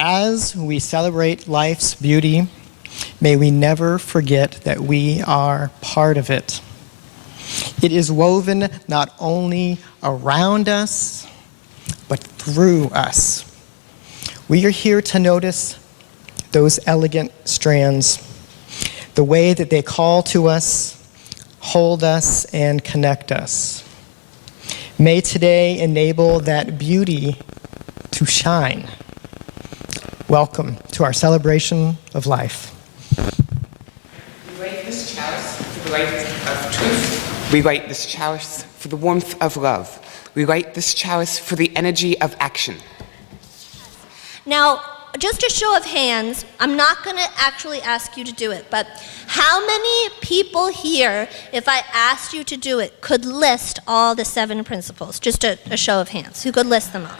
As we celebrate life's beauty, may we never forget that we are part of it. It is woven not only around us, but through us. We are here to notice those elegant strands, the way that they call to us, hold us, and connect us. May today enable that beauty to shine. Welcome to our celebration of life. We light this chalice for the light of truth. We light this chalice for the warmth of love. We light this chalice for the energy of action. Now, just a show of hands, I'm not going to actually ask you to do it, but how many people here, if I asked you to do it, could list all the 7 principles? Just a show of hands. Who could list them all?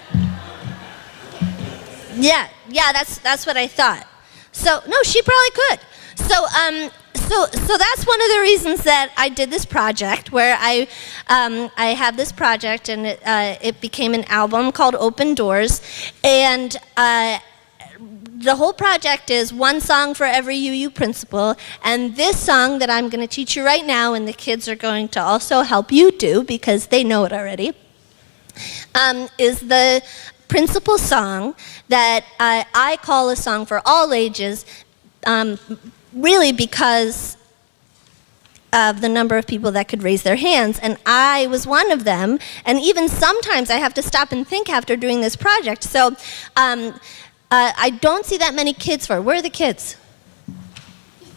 Yeah, that's what I thought. So, no, she probably could. So that's one of the reasons that I did this project, where I have this project, and it became an album called Open Doors, and the whole project is one song for every UU principle, and this song that I'm going to teach you right now, and the kids are going to also help you do because they know it already, is the principal song that I call a song for all ages, really because of the number of people that could raise their hands, and I was one of them, and even sometimes I have to stop and think after doing this project. So I don't see that many kids for. Where are the kids?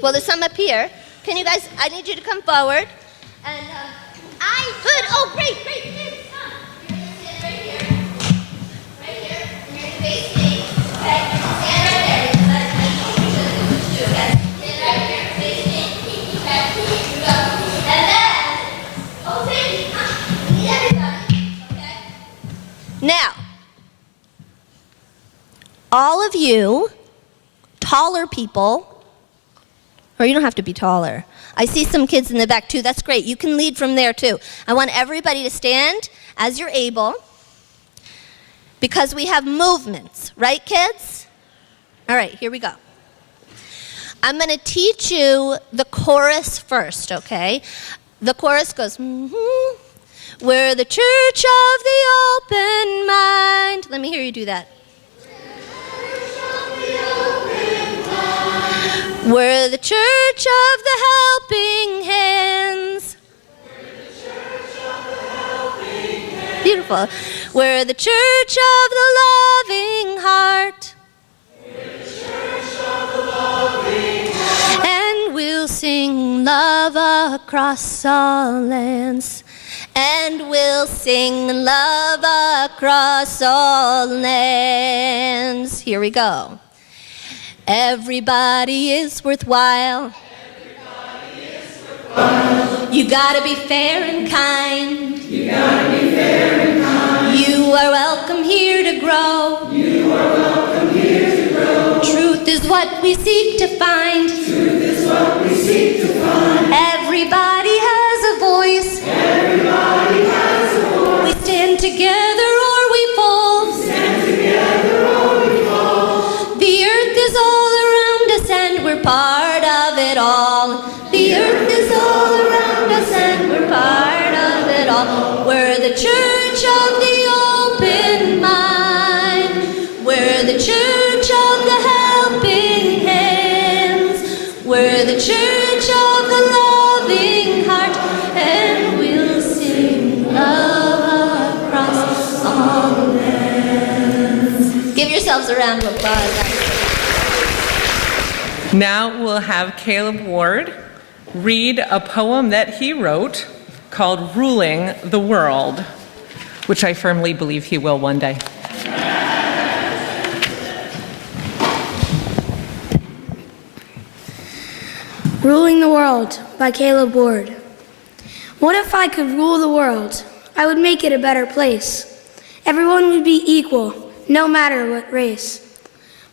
Well, there's some up here. Can you guys, I need you to come forward. And good, oh great, kids, come. You're gonna stand right here, and you're gonna face me, okay? Stand right there, because I need you to do, okay? Stand right here, face me, okay? Here we go. And then, Sadie, come, meet everybody, okay? Now, all of you taller people, or you don't have to be taller. I see some kids in the back too. That's great. You can lead from there too. I want everybody to stand as you're able, because we have movements, right, kids? All right, here we go. I'm going to teach you the chorus first, okay? The chorus goes, We're the church of the open mind. Let me hear you do that. We're the church of the helping hands. Beautiful. We're the church of the loving heart. And we'll sing love across all lands. And we'll sing love across all lands. Here we go. Everybody is worthwhile. You gotta be fair and kind. You are welcome here to grow. Truth is what we seek to find. Everybody has a voice. We stand together or we fall. The earth is all around us and we're part of it all. The earth is all around us and we're part of it all. We're the church of the open mind. We're the church of the helping hands. We're the church of the loving heart. And we'll sing love across all lands. Give yourselves a round of applause. Now we'll have Caleb Ward read a poem that he wrote called Ruling the World, which I firmly believe he will one day. Ruling the World by Caleb Ward. What if I could rule the world? I would make it a better place. Everyone would be equal, no matter what race.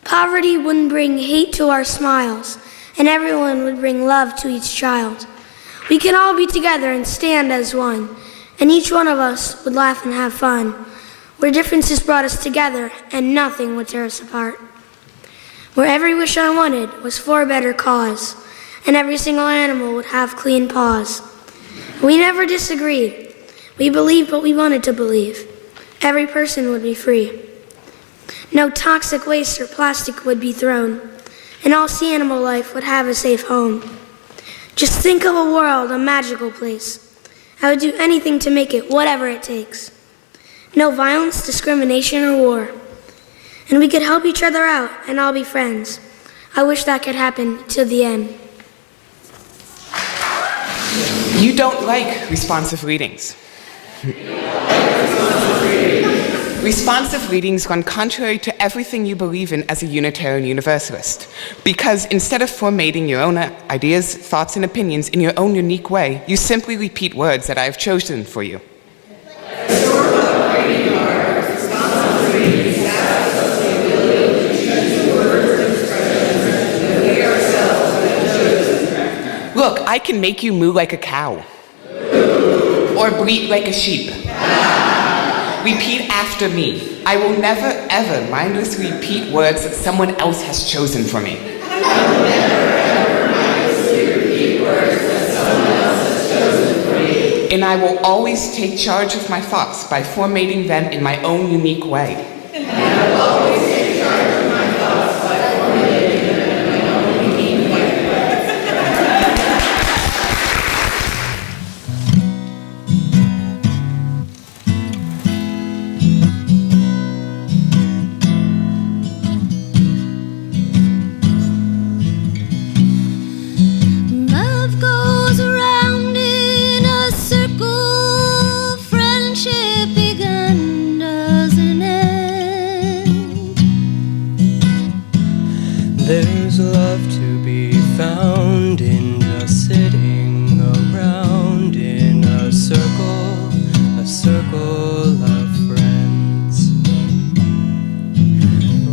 Poverty wouldn't bring hate to our smiles, and everyone would bring love to each child. We can all be together and stand as one, and each one of us would laugh and have fun, where differences brought us together and nothing would tear us apart. where every wish I wanted was for a better cause, and every single animal would have clean paws. We never disagreed. We believed what we wanted to believe. Every person would be free. No toxic waste or plastic would be thrown, and all sea animal life would have a safe home. Just think of a world, a magical place. I would do anything to make it whatever it takes. No violence, discrimination, or war. And we could help each other out and all be friends. I wish that could happen to the end. You don't like responsive readings. Responsive readings run contrary to everything you believe in as a Unitarian Universalist. Because instead of formatting your own ideas, thoughts, and opinions in your own unique way, you simply repeat words that I have chosen for you. Look, I can make you moo like a cow. Or bleat like a sheep. Repeat after me. I will never, ever mindlessly repeat words that someone else has chosen for me. And I will always take charge of my thoughts by formatting them in my own unique way. There's love to be found in just sitting around in a circle of friends.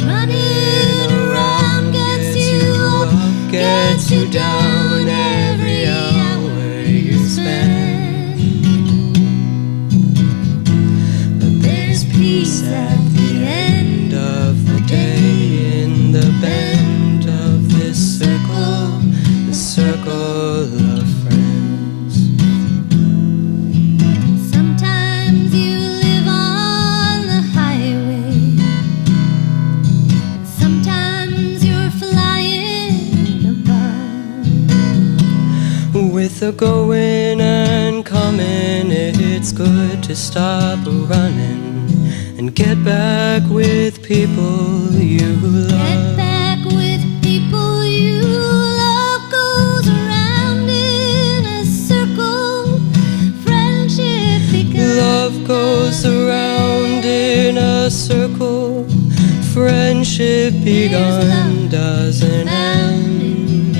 Running around gets you up, gets you down every hour you spend. But there's peace at the end of the day in the bend. Circle of friends. Sometimes you live on the highway. Sometimes you're flying above. With the going and coming, it's good to stop running and get back with people you love. Get back with people you love. Goes around in a circle. Friendship begun. Love goes around in a circle. Friendship begun doesn't end.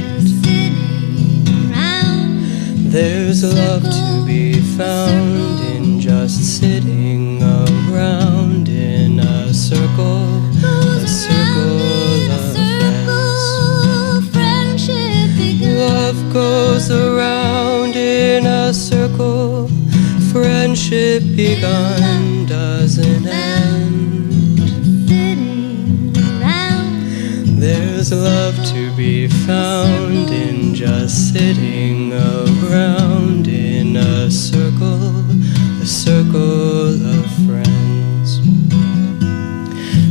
There's love to be found in just sitting around in a circle of friends. Love goes around in a circle. Friendship begun doesn't end. There's love to be found in just sitting around in a circle of friends.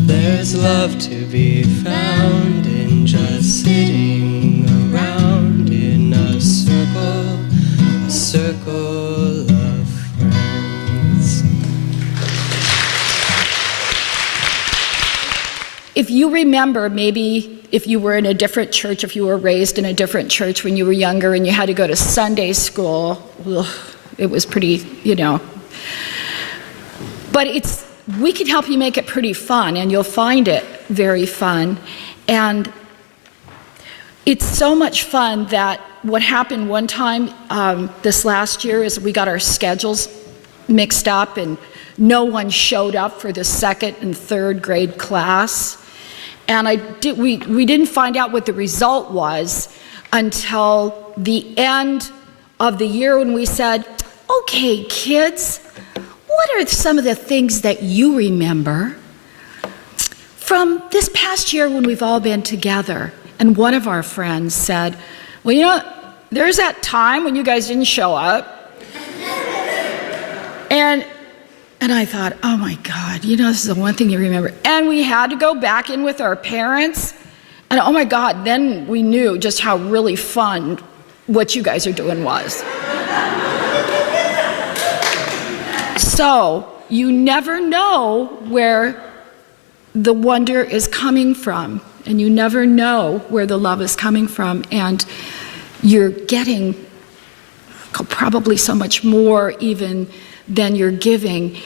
There's love to be found in just sitting around in a circle of friends. If you remember, maybe if you were in a different church, if you were raised in a different church when you were younger and you had to go to Sunday school, it was pretty, But we can help you make it pretty fun, and you'll find it very fun. And it's so much fun that what happened one time this last year is we got our schedules mixed up and no one showed up for the second and third grade class. And we didn't find out what the result was until the end of the year when we said, okay, kids, what are some of the things that you remember from this past year when we've all been together, and one of our friends said, well, you know, there's that time when you guys didn't show up. And I thought, oh my God, you know, this is the one thing you remember. And we had to go back in with our parents. And oh my God, then we knew just how really fun what you guys are doing was. So you never know where the wonder is coming from, and you never know where the love is coming from, and you're getting probably so much more even than you're giving.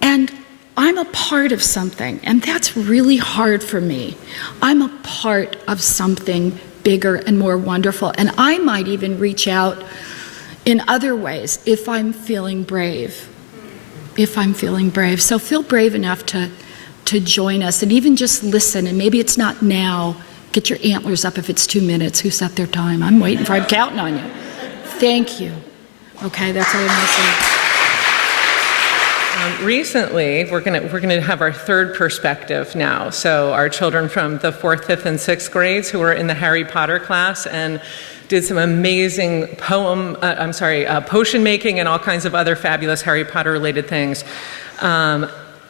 And I'm a part of something, and that's really hard for me. I'm a part of something bigger and more wonderful, and I might even reach out in other ways if I'm feeling brave. So feel brave enough to join us, and even just listen, and maybe it's not now. Get your antlers up if it's 2 minutes. Who set their time? I'm waiting for, I'm counting on you. Thank you. Okay, that's all I'm going to say. Recently, we're going to have our third perspective now. So our children from the 4th, 5th, and 6th grades who were in the Harry Potter class and did some amazing potion making and all kinds of other fabulous Harry Potter related things.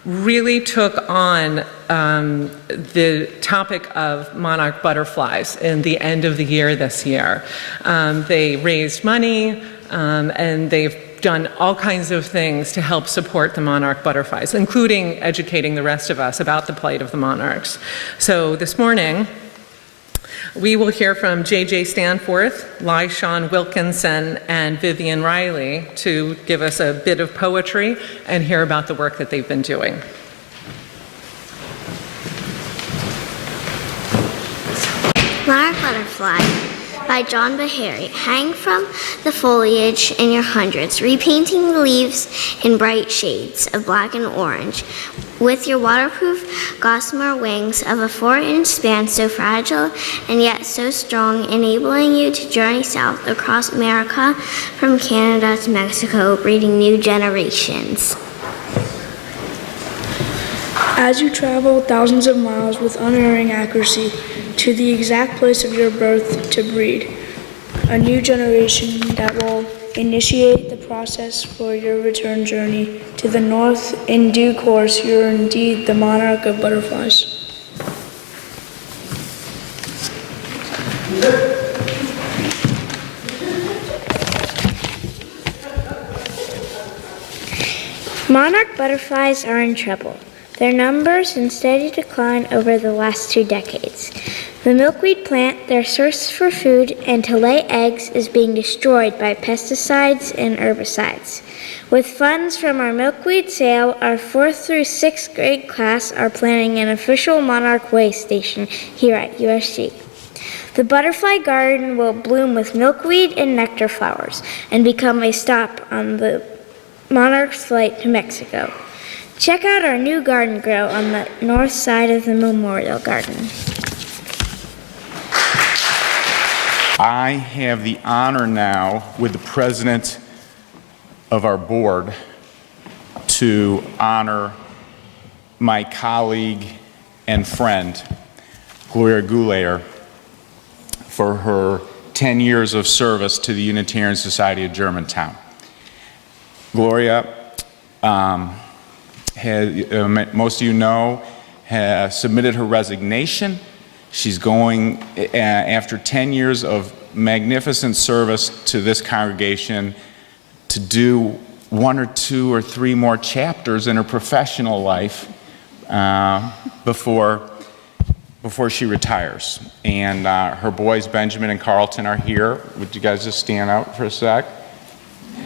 Really took on the topic of monarch butterflies in the end of the year this year. They raised money and they've done all kinds of things to help support the monarch butterflies, including educating the rest of us about the plight of the monarchs. So this morning, we will hear from J.J. Stanforth, Lyshawn Wilkinson, and Vivian Riley to give us a bit of poetry and hear about the work that they've been doing. Monarch Butterfly by John Beharry. Hang from the foliage in your hundreds, repainting the leaves in bright shades of black and orange, with your waterproof gossamer wings of a 4-inch span, so fragile and yet so strong, enabling you to journey south across America from Canada to Mexico, breeding new generations. As you travel thousands of miles with unerring accuracy to the exact place of your birth to breed, a new generation that will initiate the process for your return journey to the north. In due course, you're indeed the monarch of butterflies. Monarch butterflies are in trouble. Their numbers in steady decline over the last 2 decades. The milkweed plant, their source for food and to lay eggs, is being destroyed by pesticides and herbicides. With funds from our milkweed sale, our 4th through 6th grade class are planning an official monarch way station here at USC. The butterfly garden will bloom with milkweed and nectar flowers and become a stop on the monarch's flight to Mexico. Check out our new garden grill on the north side of the Memorial Garden. I have the honor now, with the president of our board, to honor my colleague and friend, Gloria Goulayer, for her 10 years of service to the Unitarian Society of Germantown. Gloria, most of you know, has submitted her resignation. She's going, after 10 years of magnificent service to this congregation, to do 1 or 2 or 3 more chapters in her professional life before she retires. And her boys, Benjamin and Carlton, are here. Would you guys just stand out for a sec?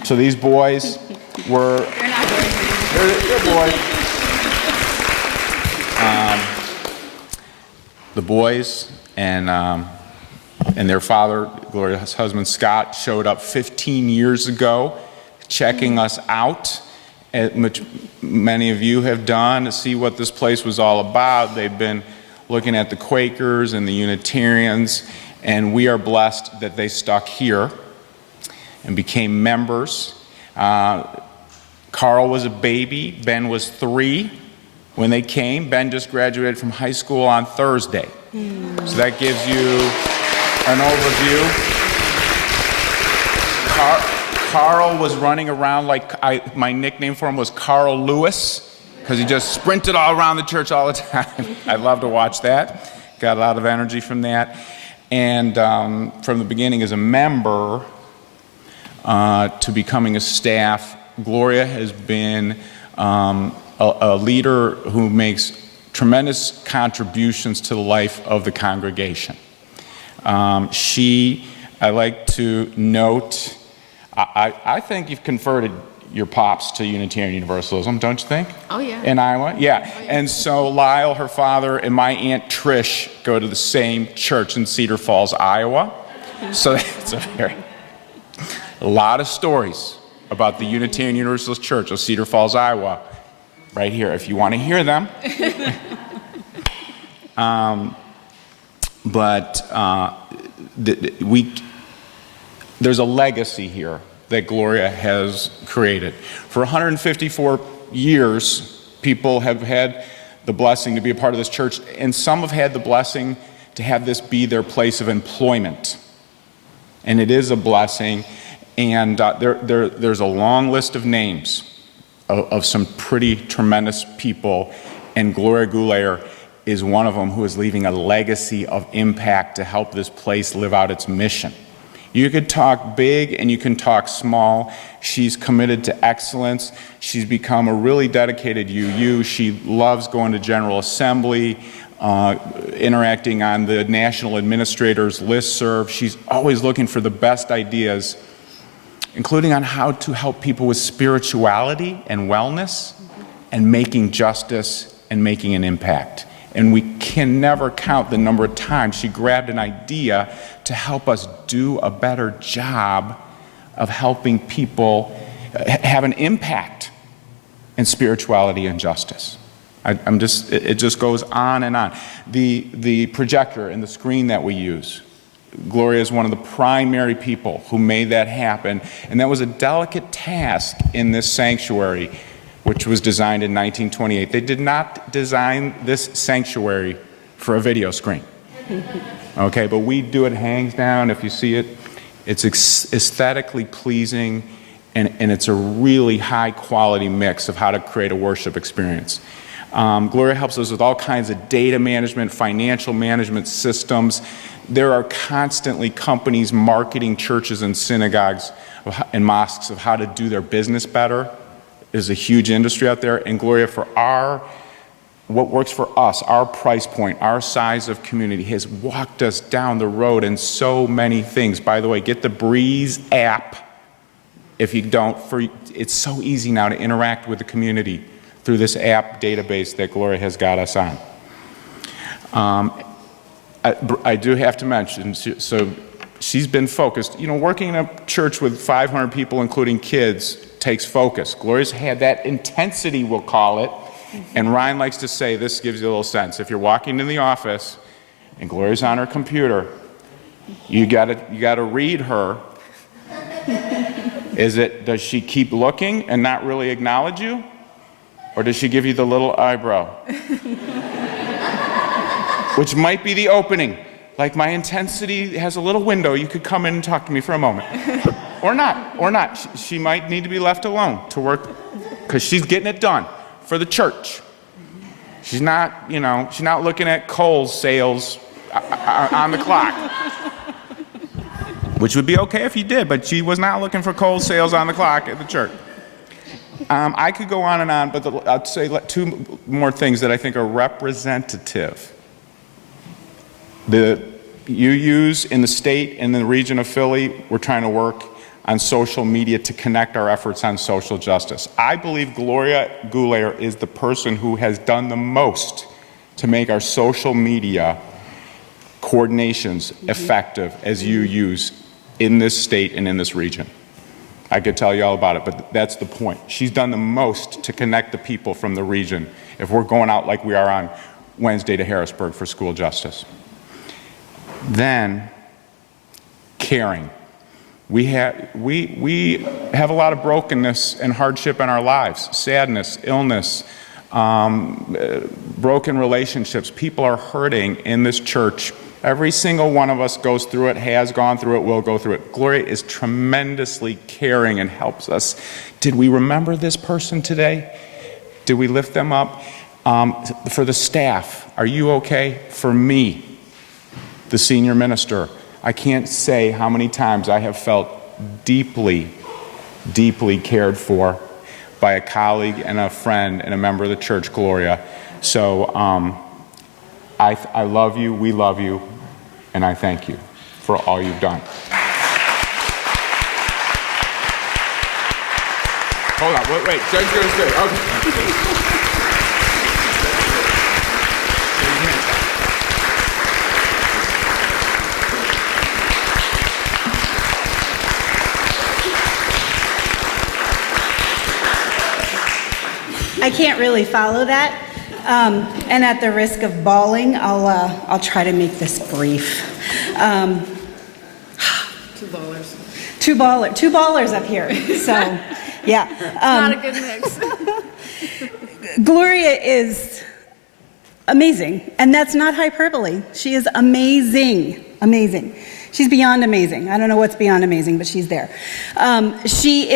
So these boys were... They're boys. The boys and their father, Gloria's husband Scott, showed up 15 years ago, checking us out, which many of you have done, to see what this place was all about. They've been looking at the Quakers and the Unitarians, and we are blessed that they stuck here and became members. Carl was a baby, Ben was 3, When they came, Ben just graduated from high school on Thursday. So that gives you an overview. Carl was running around like my nickname for him was Carl Lewis, because he just sprinted all around the church all the time. I love to watch that. Got a lot of energy from that. And from the beginning as a member to becoming a staff, Gloria has been a leader who makes tremendous contributions to the life of the congregation. I like to note, I think you've converted your pops to Unitarian Universalism, don't you think? Oh, yeah. In Iowa? Yeah. Oh, yeah. And so Lyle, her father, and my Aunt Trish go to the same church in Cedar Falls, Iowa. So it's a lot of stories about the Unitarian Universalist Church of Cedar Falls, Iowa, right here, if you want to hear them. There's a legacy here that Gloria has created. For 154 years, people have had the blessing to be a part of this church, and some have had the blessing to have this be their place of employment. And it is a blessing, and there's a long list of names of some pretty tremendous people, and Gloria Goulayer is one of them, who is leaving a legacy of impact to help this place live out its mission. You could talk big and you can talk small. She's committed to excellence. She's become a really dedicated UU. She loves going to General Assembly, interacting on the National Administrators listserv. She's always looking for the best ideas, including on how to help people with spirituality and wellness and making justice and making an impact. And we can never count the number of times she grabbed an idea to help us do a better job of helping people have an impact in spirituality and justice. It just goes on and on. The projector and the screen that we use, Gloria is one of the primary people who made that happen, and that was a delicate task in this sanctuary, which was designed in 1928. They did not design this sanctuary for a video screen. Okay, but we do it, hangs down. If you see it, it's aesthetically pleasing, and it's a really high quality mix of how to create a worship experience. Gloria helps us with all kinds of data management, financial management systems. There are constantly companies marketing churches and synagogues and mosques of how to do their business better. There's a huge industry out there, and Gloria, for what works for us, our price point, our size of community, has walked us down the road in so many things. By the way, get the Breeze app. If you don't, it's so easy now to interact with the community through this app database that Gloria has got us on. I do have to mention, so she's been focused. You know, working in a church with 500 people, including kids, takes focus. Gloria's had that intensity, we'll call it. And Ryan likes to say, this gives you a little sense. If you're walking in the office and Gloria's on her computer, you gotta read her. Does she keep looking and not really acknowledge you? Or does she give you the little eyebrow? Which might be the opening. Like, my intensity has a little window. You could come in and talk to me for a moment. Or not. She might need to be left alone to work, because she's getting it done for the church. She's not looking at Kohl's sales on the clock. Which would be okay if you did, but she was not looking for Kohl's sales on the clock at the church. I could go on and on, but I'll say two more things that I think are representative. The UUs in the state and the region of Philly, we're trying to work on social media to connect our efforts on social justice. I believe Gloria Goulayer is the person who has done the most to make our social media coordinations effective as UUs in this state and in this region. I could tell you all about it, but that's the point. She's done the most to connect the people from the region if we're going out like we are on Wednesday to Harrisburg for school justice. Then, caring. We have a lot of brokenness and hardship in our lives, sadness, illness, broken relationships. People are hurting in this church. Every single one of us goes through it, has gone through it, will go through it. Gloria is tremendously caring and helps us. Did we remember this person today? Did we lift them up? For the staff, are you okay? For me, the senior minister, I can't say how many times I have felt deeply, deeply cared for by a colleague and a friend and a member of the church, Gloria. So I love you, we love you, and I thank you for all you've done. Hold on, wait, Jen's gonna say, okay. I can't really follow that, and at the risk of bawling, I'll try to make this brief. Two ballers up here. So, yeah. Not a good mix. Gloria is amazing, and that's not hyperbole. She is amazing, amazing. She's beyond amazing. I don't know what's beyond amazing, but she's there. She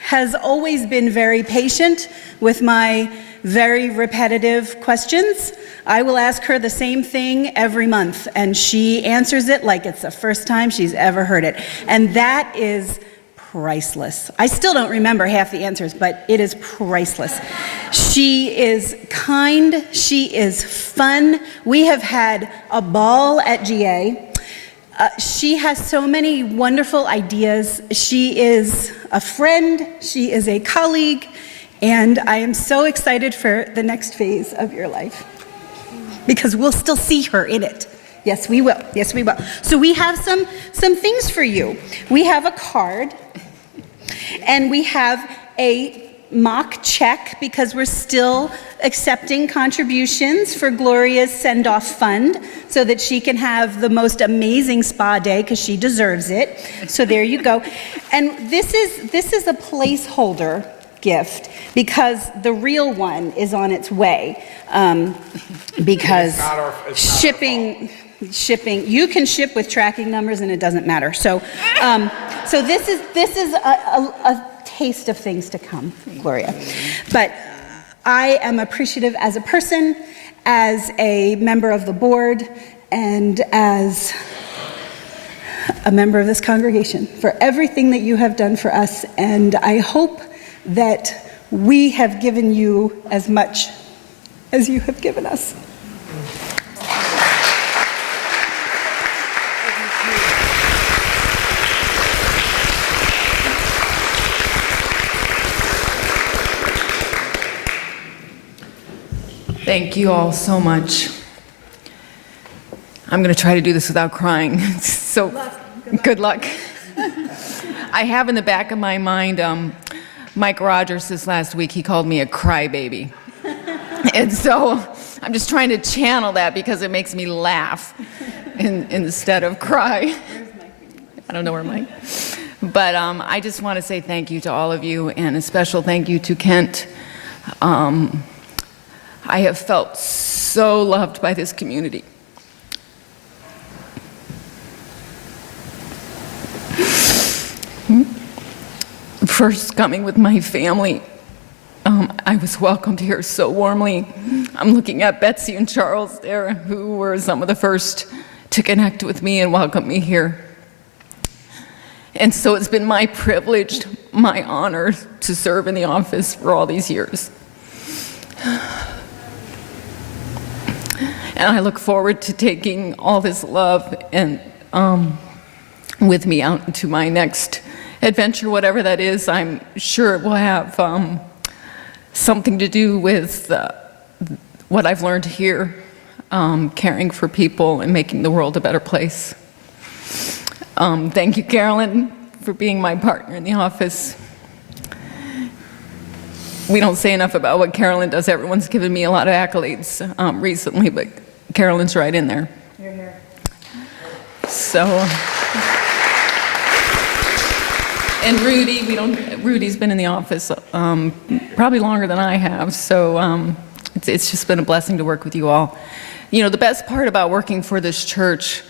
has always been very patient with my very repetitive questions. I will ask her the same thing every month, and she answers it like it's the first time she's ever heard it. And that is priceless. I still don't remember half the answers, but it is priceless. She is kind, she is fun. We have had a ball at GA. She has so many wonderful ideas. She is a friend, she is a colleague, and I am so excited for the next phase of your life because we'll still see her in it. Yes, we will. Yes, we will. So we have some things for you. We have a card, and we have a mock check because we're still accepting contributions for Gloria's send-off fund so that she can have the most amazing spa day because she deserves it. So there you go. And this is a placeholder gift because the real one is on its way because shipping, you can ship with tracking numbers and it doesn't matter. So this is a taste of things to come, Gloria. But I am appreciative as a person, as a member of the board, and as a member of this congregation for everything that you have done for us. And I hope that we have given you as much as you have given us. Thank you all so much. I'm going to try to do this without crying. So, good luck. I have in the back of my mind, Mike Rogers this last week, he called me a crybaby. And so I'm just trying to channel that because it makes me laugh instead of cry. I don't know where Mike. But I just want to say thank you to all of you, and a special thank you to Kent. I have felt so loved by this community. First coming with my family, I was welcomed here so warmly. I'm looking at Betsy and Charles there, who were some of the first to connect with me and welcome me here. And so it's been my privilege, my honor to serve in the office for all these years. And I look forward to taking all this love and with me out into my next adventure, whatever that is. I'm sure it will have something to do with what I've learned here, caring for people and making the world a better place. Thank you, Carolyn, for being my partner in the office. We don't say enough about what Carolyn does. Everyone's given me a lot of accolades recently, but Carolyn's right in there. You're here. So, And Rudy's been in the office probably longer than I have, so it's just been a blessing to work with you all. You know, the best part about working for this church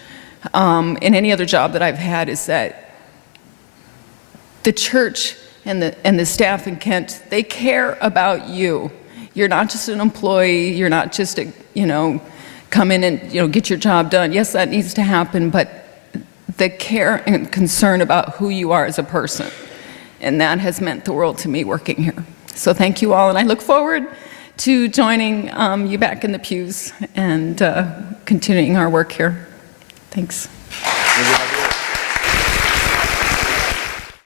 and any other job that I've had is that the church and the staff in Kent, they care about you. You're not just an employee, you're not just come in and get your job done. Yes, that needs to happen, but the care and concern about who you are as a person. And that has meant the world to me working here. So thank you all, and I look forward to joining you back in the pews and continuing our work here. Thanks.